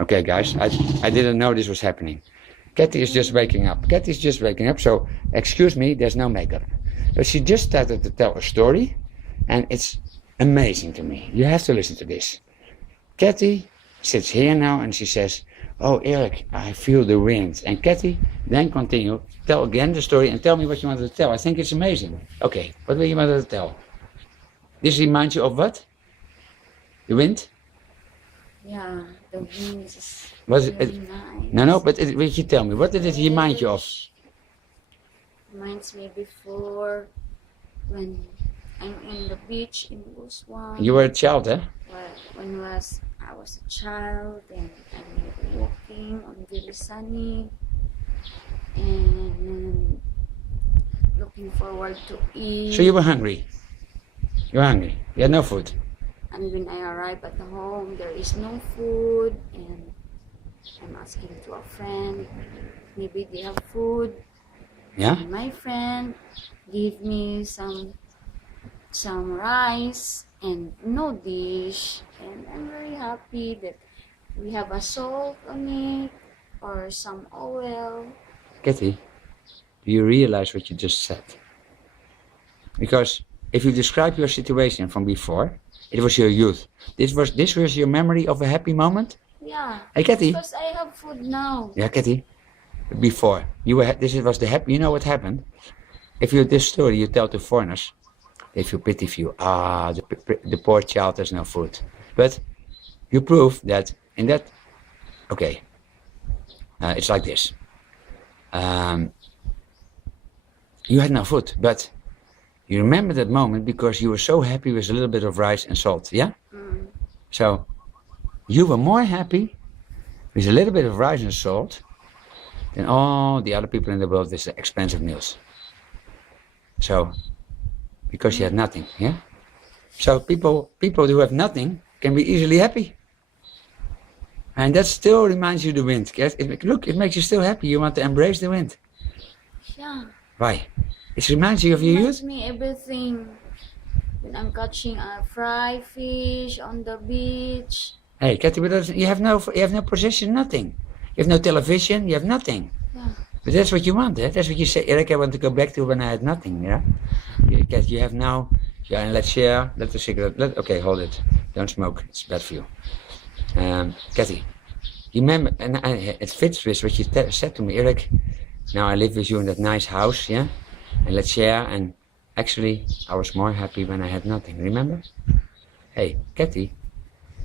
Okay, guys, I didn't know this was happening. Cathy is just waking up. Cathy's just waking up, so excuse me, there's no makeup. But she just started to tell a story, and it's amazing to me. You have to listen to this. Cathy sits here now, and she says, "Oh, Eric, I feel the wind." And Cathy then continue, tell again the story, and tell me what you wanted to tell. I think it's amazing. Okay, what were you wanted to tell? This reminds you of what? The wind? Yeah, the wind is Was really it? nice. No, but will you tell me, what did it remind you of? Reminds me before when I'm in the beach in Buswan. You were a child, eh? When I was a child and I'm walking on very sunny and looking forward to eat. So you were hungry? You were hungry? You had no food? And when I arrive at the home, there is no food, and I'm asking to a friend, maybe they have food. Yeah? And my friend gave me some rice and no dish, and I'm very happy that we have a salt on it or some oil. Cathy, do you realize what you just said? Because if you describe your situation from before, it was your youth. This was your memory of a happy moment? Yeah. Hey, Cathy. Because I have food now. Yeah, Cathy. Before this was the happy. You know what happened? If you this story you tell to foreigners, they feel pity for you. The poor child has no food. But you prove that in that. Okay. It's like this. You had no food, but you remember that moment because you were so happy with a little bit of rice and salt. Yeah. Mm. So you were more happy with a little bit of rice and salt than all the other people in the world with the expensive meals. So, because you had nothing, yeah? So people who have nothing can be easily happy. And that still reminds you of the wind. Look, it makes you still happy. You want to embrace the wind. Yeah. Why? It reminds you of your Reminds youth? me everything. When I'm catching a fried fish on the beach. Hey, Cathy, but you have no possession, nothing. You have no television, you have nothing. Yeah. But that's what you want, eh? That's what you say, Eric, I want to go back to when I had nothing, yeah? You have now, yeah, and let's share, let the cigarette, okay, hold it. Don't smoke, it's bad for you. Cathy, you remember, and it fits with what you said to me, Eric. Now I live with you in that nice house, yeah? And let's share, and actually, I was more happy when I had nothing, remember? Hey, Cathy,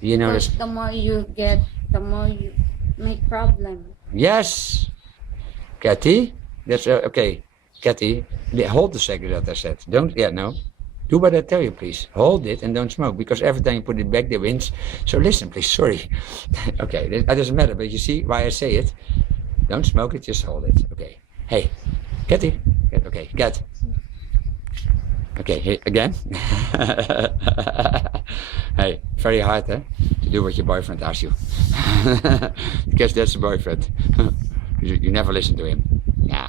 do you know Because this? the more you get, the more you make problem. Yes! Cathy, that's okay. Cathy, hold the cigarette I said. Don't, no. Do what I tell you, please. Hold it and don't smoke, because every time you put it back, the winds. So listen, please, sorry. Okay, it doesn't matter, but you see why I say it? Don't smoke it, just hold it. Okay. Hey, Cathy. Okay, get. Okay, hey, again. Hey, very hard, eh? To do what your boyfriend asks you. Because that's the boyfriend. You never listen to him. Yeah,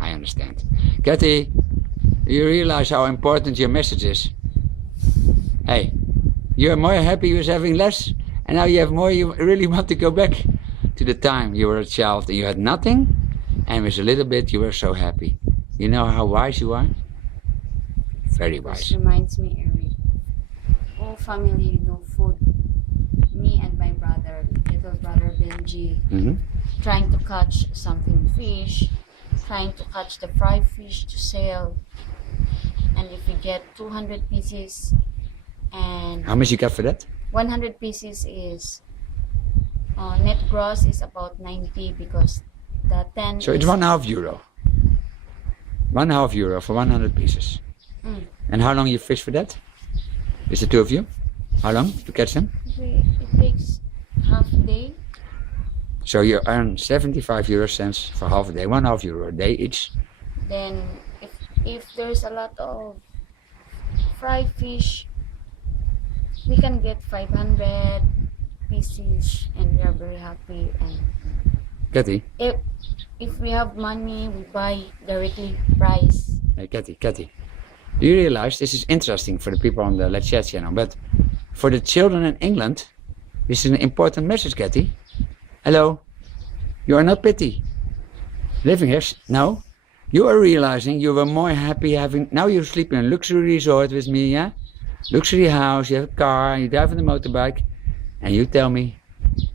I understand. Cathy, you realize how important your message is? Hey, you're more happy with having less, and now you have more. You really want to go back to the time you were a child and you had nothing, and with a little bit you were so happy. You know how wise you are? Very wise. This reminds me, Eric. All family, no food. Me and my brother, little brother Benji, trying to catch something fish, trying to catch the fried fish to sell. And if we get 200 pieces, and How much you got for that? 100 pieces is net gross is about 90 because the 10 So it's is, €1.5. €1.5 for 100 pieces. And how long you fish for that? Is the two of you? How long to catch them? it takes half a day. So you earn 75 cents for half a day, €1.5 a day each. Then if there's a lot of fried fish, we can get 500 pieces and we are very happy. And Cathy, if we have money, we buy directly price. hey Cathy, do you realize this is interesting for the people on the Letsshare channel, but for the children in England, this is an important message, Cathy. Hello? You are not pity. Living here? No? You are realizing you were more happy having... Now you sleep in a luxury resort with me, yeah? Luxury house, you have a car, you drive on a motorbike. And you tell me,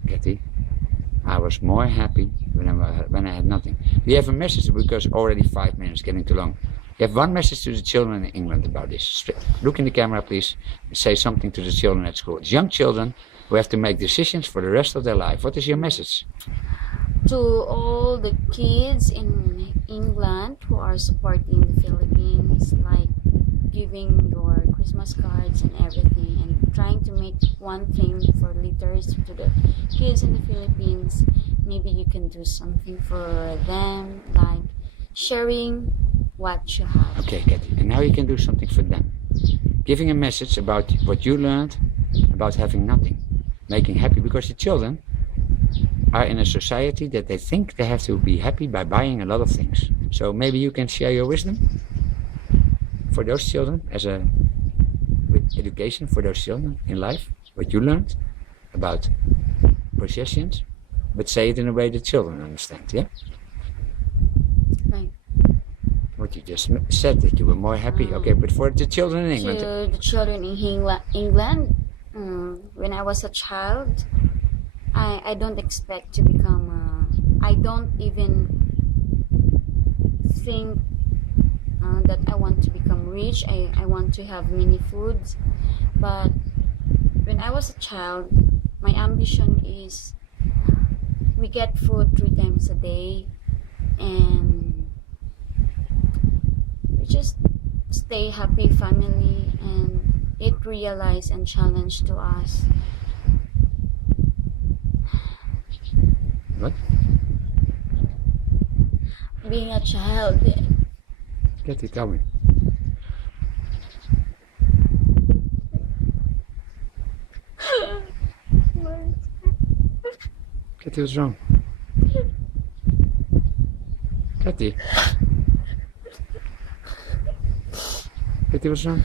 Cathy, I was more happy when I had nothing. Do you have a message? Because already 5 minutes, getting too long. You have one message to the children in England about this. Look in the camera, please, and say something to the children at school. It's young children who have to make decisions for the rest of their life. What is your message? To all the kids in England who are supporting the Philippines, like giving your Christmas cards and everything, and trying to make one thing for literacy to the kids in the Philippines, maybe you can do something for them, like sharing what you have. Okay, Cathy, and now you can do something for them. Giving a message about what you learned about having nothing, making happy, because the children are in a society that they think they have to be happy by buying a lot of things. So maybe you can share your wisdom for those children with education for those children in life, what you learned about possessions, but say it in a way that children understand, yeah? Right. What you just said, that you were more happy, okay, but for the children in England. To the children in England, when I was a child, I don't expect to become, I don't even think that I want to become rich. I want to have many foods. But when I was a child, my ambition is we get food 3 times a day, and we just stay happy family, and it realize and challenge to us. What? Being a child. Cathy, tell me. Cathy, what's wrong? Cathy? Cathy, what's wrong?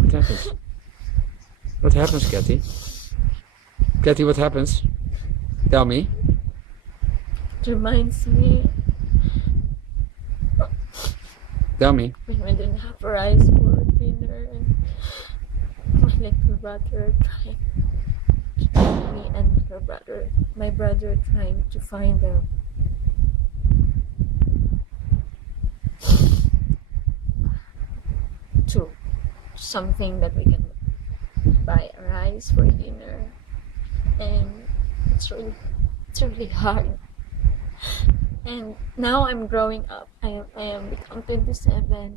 What happens? What happens, Cathy? Cathy, what happens? Tell me. It reminds me Tell me. when we didn't have rice for dinner, and my little brother trying me and my brother trying to find to something that we can buy rice for dinner, and it's really hard. And now I'm growing up. I am become 27.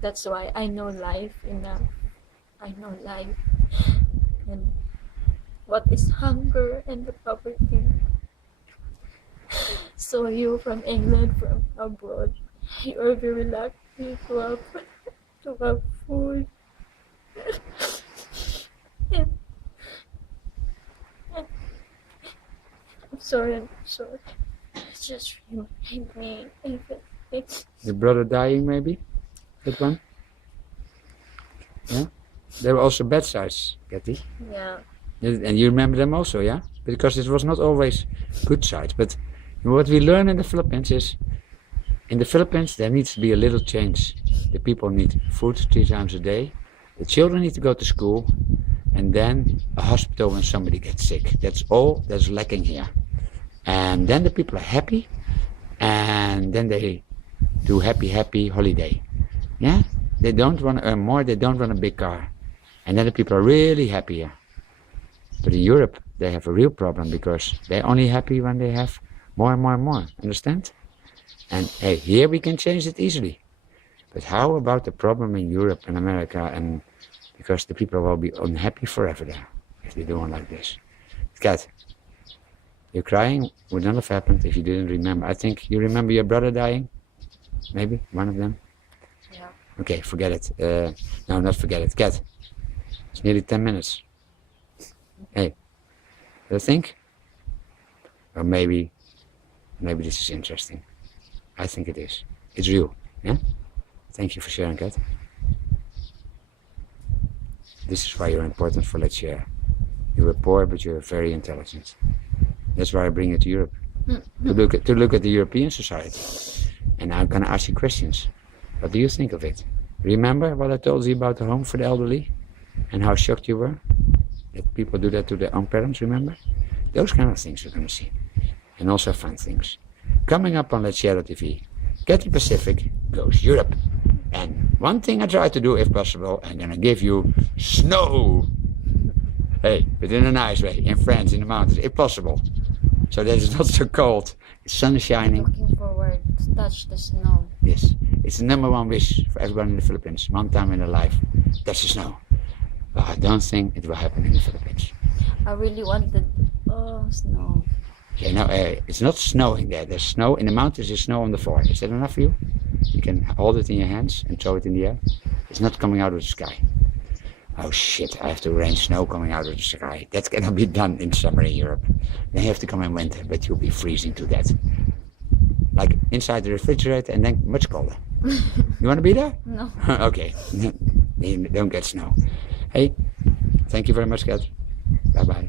That's why I know life enough. I know life and what is hunger and the poverty. So you from England, from abroad, you are very lucky to have food. and I'm sorry. It's just remind me if it's Your brother dying, maybe? That one? Yeah? There were also bad sides, Cathy. yeah. And you remember them also, yeah? Because it was not always good sides. But what we learn in the Philippines is, in the Philippines there needs to be a little change. The people need food 3 times a day. The children need to go to school. And then a hospital when somebody gets sick. That's all that's lacking here. And then the people are happy. And then they do happy holiday. Yeah? They don't want to earn more. They don't want a big car. And then the people are really happy here. But in Europe, they have a real problem because they're only happy when they have more and more and more. Understand? And hey, here we can change it easily. But how about the problem in Europe and America? And because the people will be unhappy forever there if they do it like this. Kat, you're crying. Would not have happened if you didn't remember. I think you remember your brother dying. Maybe one of them. Yeah. Okay, forget it. No, not forget it. Kat, it's nearly 10 minutes. Hey, you think? Or maybe this is interesting. I think it is. It's real. Yeah? Thank you for sharing, Kat. This is why you're important for Letsshare. You were poor, but you're very intelligent. That's why I bring you to Europe. To look at the European society. And I'm going to ask you questions. What do you think of it? Remember what I told you about the home for the elderly? And how shocked you were? That people do that to their own parents, remember? Those kind of things you're going to see. And also fun things. Coming up on Letsshare TV, Cathy Pacific goes Europe. And one thing I try to do, if possible, I'm going to give you snow. Hey, but in a nice way, in France, in the mountains, if possible. So that it's not so cold. The sun is shining. Looking forward to touch the snow. Yes, it's the #1 wish for everyone in the Philippines. One time in their life, touch the snow. But I don't think it will happen in the Philippines. I really wanted, snow. Okay, now it's not snowing there. There's snow in the mountains. There's snow on the floor. Is that enough for you? You can hold it in your hands and throw it in the air. It's not coming out of the sky. Oh shit, I have to arrange snow coming out of the sky. That cannot be done in summer in Europe. Then you have to come in winter, but you'll be freezing to death. Like inside the refrigerator and then much colder. You want to be there? No. Okay, you don't get snow. Hey, thank you very much, Kat. Bye-bye.